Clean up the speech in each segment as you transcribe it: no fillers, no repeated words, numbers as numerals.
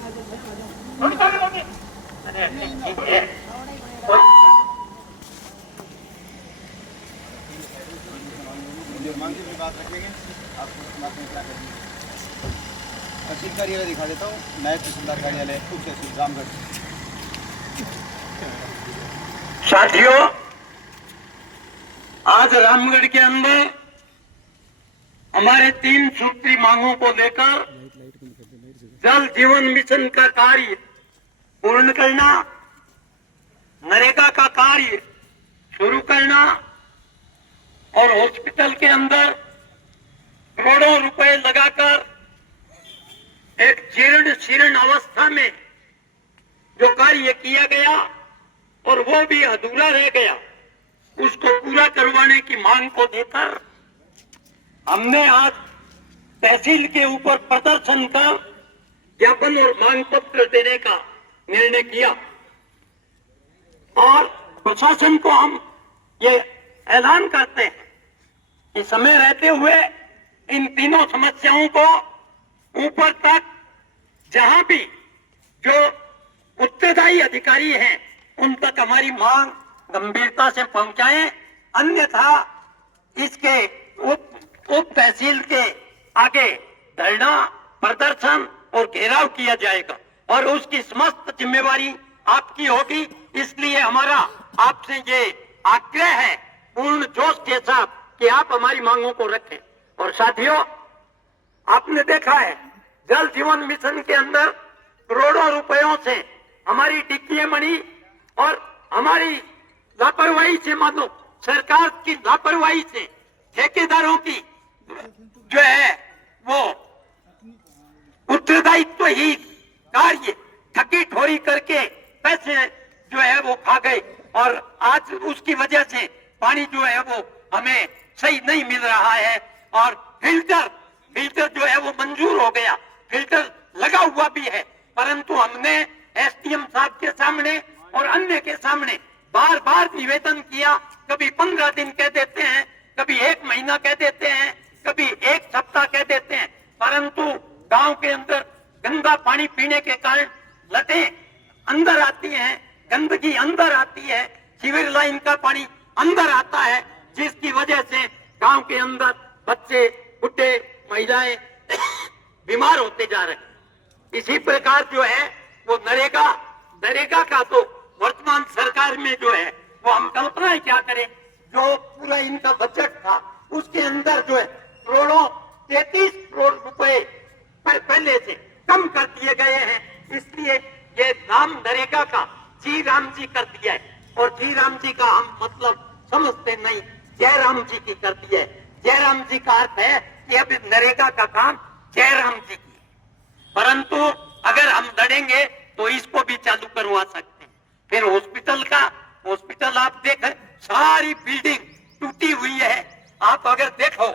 अरे ठीक है, मांग की बात रखेंगे आपको बात में क्या करेंगे। तहसील कार्यालय दिखा देता हूँ, नायब तहसीलदार कार्यालय उप तहसील रामगढ़। साथियों, आज रामगढ़ के अंदर हमारे 3 सूत्री मांगों को लेकर जल जीवन मिशन का कार्य पूर्ण करना, नरेगा का कार्य शुरू करना और हॉस्पिटल के अंदर करोड़ों रुपए लगाकर एक जीर्ण शीर्ण अवस्था में जो कार्य किया गया और वो भी अधूरा रह गया, उसको पूरा करवाने की मांग को लेकर हमने आज तहसील के ऊपर प्रदर्शन कर ज्ञापन और मांग पत्र देने का निर्णय किया और प्रशासन को हम ये ऐलान करते हैं कि समय रहते हुए इन तीनों समस्याओं को ऊपर तक जहां भी जो उत्तरदायी अधिकारी हैं उन तक हमारी मांग गंभीरता से पहुंचाएं, अन्यथा इसके उप तहसील के आगे धरना प्रदर्शन और घेराव किया जाएगा और उसकी समस्त जिम्मेवारी आपकी होगी। इसलिए हमारा आपसे ये आग्रह है पूर्ण जोश के साथ कि आप हमारी मांगों को रखें। और साथियों, आपने देखा है जल जीवन मिशन के अंदर करोड़ों रुपयों से हमारी टिक्कियां बनी और हमारी लापरवाही से, मानो सरकार की लापरवाही से ठेकेदारों की जो है वो उत्तरदायित्व ही कार्य ठगी ठोरी करके पैसे जो है वो खा गए और आज उसकी वजह से पानी जो है वो हमें सही नहीं मिल रहा है और फिल्टर जो है वो मंजूर हो गया, फिल्टर लगा हुआ भी है, परंतु हमने एसडीएम साहब के सामने और अन्य के सामने बार बार निवेदन किया। कभी 15 दिन कह देते हैं, कभी 1 महीना कह देते हैं, कभी 1 सप्ताह कह देते हैं, परंतु गांव के अंदर गंदा पानी पीने के कारण लतें अंदर आती हैं, गंदगी अंदर आती है, सीवर लाइन का पानी अंदर आता है, जिसकी वजह से गांव के अंदर बच्चे, बुढ़े, महिलाएं बीमार होते जा रहे हैं। इसी प्रकार जो है वो नरेगा का तो वर्तमान सरकार में जो है वो हम कल्पना क्या करें, जो पूरा इनका बजट था उसके अंदर जो है करोड़ों 33 करोड़ रुपए पहले से कम कर दिए गए हैं। इसलिए ये नाम नरेगा का जी राम जी कर दिया है और जी राम जी का हम मतलब समझते नहीं, जय राम जी की कर दिया है। जय राम जी का अर्थ है कि अब नरेगा का काम जय राम जी की, परंतु अगर हम लड़ेंगे तो इसको भी चालू करवा सकते हैं। फिर हॉस्पिटल आप देखें, सारी बिल्डिंग टूटी हुई है। आप अगर देखो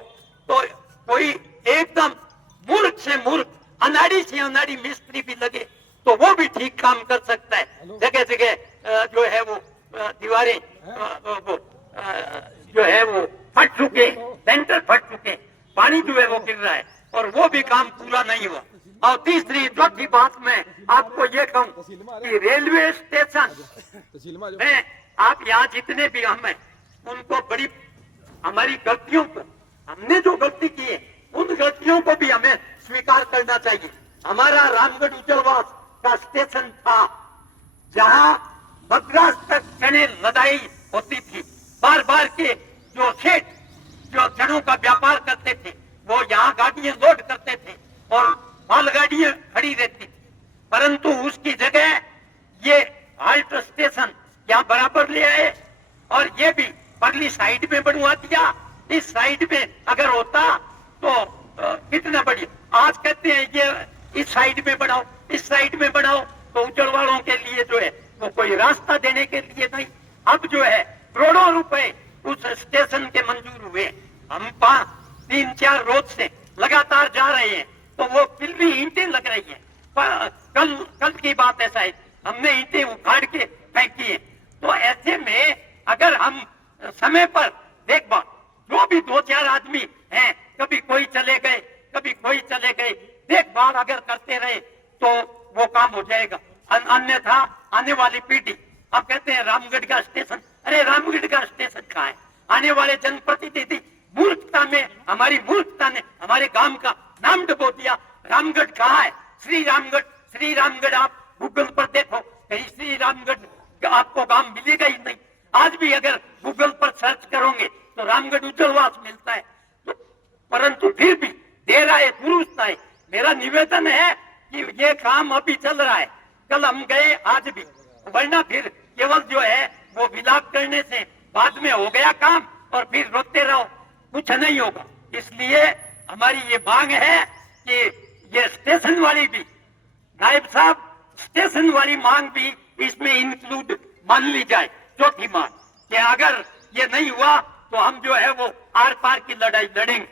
तो कोई एकदम मूर्ख से मूर्ख, अनाड़ी से अनाड़ी मिस्त्री भी लगे तो वो भी ठीक काम कर सकता है। जगह जगह जो है वो दीवारें जो है वो फट चुके, सेंटर फट चुके, पानी जो है वो गिर रहा है और वो भी काम पूरा नहीं हुआ। और तीसरी चौथी बात मैं आपको ये कहूँ कि रेलवे स्टेशन में आप यहाँ जितने भी हम हैं उनको बड़ी हमारी गलतियों को, हमने जो गलती की है उन गलतियों को भी हमें स्वीकार करना चाहिए। हमारा रामगढ़ उज्जवलवास का स्टेशन था जहाँ मद्रास तक चने लदाई होती थी। बार बार के जो सेठ जो चनों का व्यापार करते थे वो यहाँ गाड़ियां लोड करते थे और मालगाड़ियां खड़ी रहती, परंतु उसकी जगह ये हाल्ट स्टेशन यहाँ बराबर ले आए और ये भी पगली साइड में बनवा दिया। इस साइड में अगर होता तो कितना बढ़िया। आज कहते हैं ये इस साइड में बनाओ, इस साइड में बनाओ, तो उज्जवल वालों के लिए जो है वो कोई रास्ता देने के लिए नहीं। अब जो है करोड़ों रुपए उस स्टेशन के मंजूर हुए, हम 3-4 रोज से लगातार जा रहे हैं तो वो फिर भी ईंटें लग रही हैं। कल की बात ऐसा है, हमने ईंटें उखाड़ के फेंकी है। तो ऐसे में अगर हम समय पर देखभाल, जो भी 2-4 आदमी हैं, कभी कोई चले गए, कभी कोई चले गए, देखभाल अगर करते रहे तो वो काम हो जाएगा। अन्यथा आने वाली पीढ़ी, आप कहते हैं रामगढ़ का स्टेशन, अरे रामगढ़ का स्टेशन कहाँ है? आने वाले जनप्रतिनिधि मूर्खता में, हमारी मूर्खता ने हमारे गांव का नाम डुबो दिया। रामगढ़ कहाँ है? श्री रामगढ़ आप गूगल पर देखो, कहीं श्री रामगढ़ आपको गांव मिलेगा ही नहीं। आज भी अगर गूगल पर सर्च करोगे तो रामगढ़ उज्जवलवास मिलता है। तो परंतु फिर भी देर आए दुरुस्त आए। मेरा निवेदन है कि ये काम अभी चल रहा है, कल हम गए, आज भी, वरना फिर केवल जो है वो विलाप करने से बाद में हो गया काम और फिर रोते रहो, कुछ नहीं होगा। इसलिए हमारी ये मांग है कि ये स्टेशन वाली भी, नायब साहब, स्टेशन वाली मांग भी इसमें इंक्लूड मान ली जाए। चौथी मांग कि अगर ये नहीं हुआ तो हम जो है वो आर पार की लड़ाई लड़ेंगे।